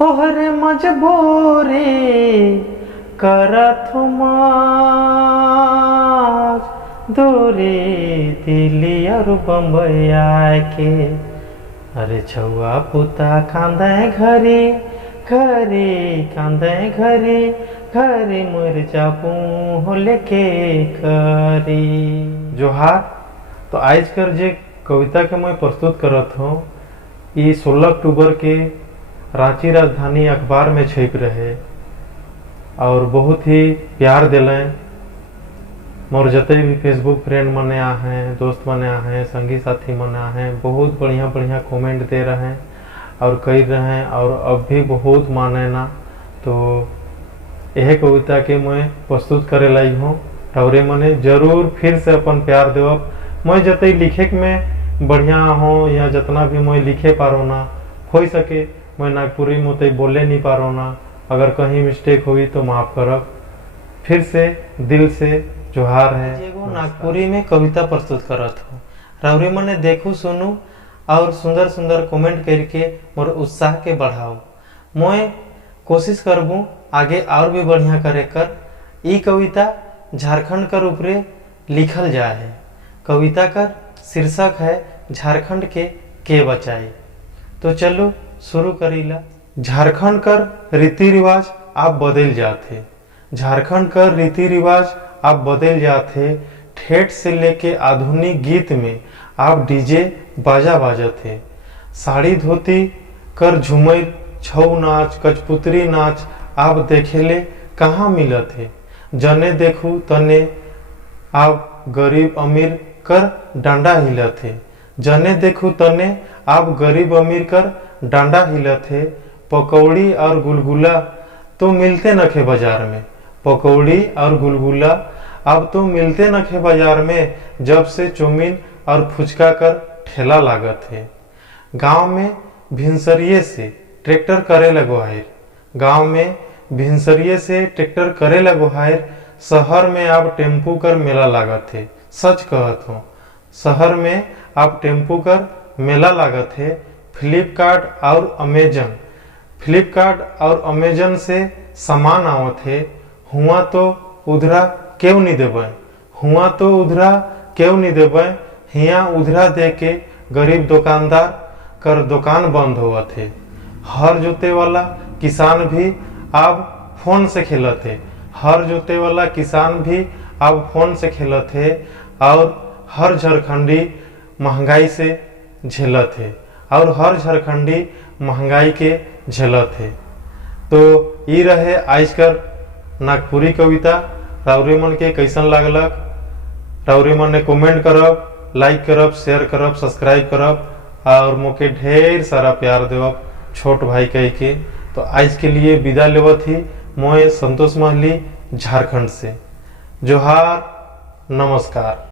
तोहरे मजबूरी करत दूरी दिल्ली और बम्बई के। अरे छुआ पुता कांदे घरी घरी कांदे घरी घरी मर जाबू हो लेके करी। जोहार। तो आज कर जे कविता के मैं प्रस्तुत करत हूँ, ये 16 अक्टूबर के रांची राजधानी अखबार में छप रहे और बहुत ही प्यार दिलें। मोर जते भी फेसबुक फ्रेंड मने आ हैं, दोस्त मने आ हैं, संगी साथी मने आ हैं, बहुत बढ़िया बढ़िया कमेंट दे रहे हैं और कह रहे हैं और अब भी बहुत माने ना। तो यह कविता के मैं प्रस्तुत करे लाई हूँ। टवरे मने जरूर फिर से अपन प्यार देव। मैं जते लिखे में बढ़िया हो या जितना भी मैं लिखे पारो ना हो सके, मैं नागपुरी में बोले नहीं पारो ना। अगर कहीं मिस्टेक हुई तो माफ करब। फिर से दिल से जोहार है। एगो नागपुरी में कविता प्रस्तुत करत हूँ। रावरे मने देखू सुनू और सुंदर सुंदर कमेंट करके मोर उत्साह के बढ़ाओ। मैं कोशिश करबू आगे और भी बढ़िया करे कर। ई कविता झारखंड कर ऊपरे लिखल जा है। कविता कर शीर्षक है झारखंड के बचाई। तो चलो शुरू करीला। झारखंड कर रीति रिवाज आप बदल जाते। झारखंड कर रीति रिवाज आप बदल जाते। ठेठ से लेके आधुनिक गीत में आप डीजे बाजा बाजते। साड़ी धोती कर झूमर छऊ नाच कचपुतरी नाच आप देखेले कहाँ मिलते। जने देखू तने आप गरीब अमीर कर डांडा हिलते। जने देखू तने आप गरीब अमीर कर डांडा हिलते। पकौड़ी और गुलगुला तो मिलते नखे बाजार में। पकौड़ी और गुलगुला अब तो मिलते नखे बाजार में, जब से चौमीन और फुचका कर ठेला लागत है। गांव में भिनसरिये से ट्रैक्टर करे लगो हायर। गांव में भिनसरिये से ट्रैक्टर करे लगो हायर। शहर में आप टेम्पू कर मेला लागत है। सच कहत हूँ, शहर में आप टेम्पू कर मेला लागत है। फ्लिपकार्ट और अमेजन से सामान आवत है। हुआ तो उधरा क्यों नहीं देवे। हुआ तो उधरा क्यों नहीं देवे। हिया उधरा दे के गरीब दुकानदार कर दुकान बंद हुआ थे। हर जोते वाला किसान भी अब फोन से खेलते। हर जोते वाला किसान भी अब फोन से खेलते और हर झारखंडी महंगाई से झेलत है और हर झारखंडी महंगाई के झेलत है। तो ये रहे आज कर नागपुरी कविता। रावरे मन के कैसन लागलक, रावरे मन ने कमेंट करब, लाइक करब, शेयर करब, सब्सक्राइब करब और मोके ढेर सारा प्यार देवब छोट भाई कह के। तो आज के लिए विदा लेवत ही मैं संतोष महली झारखंड से। जोहार, नमस्कार।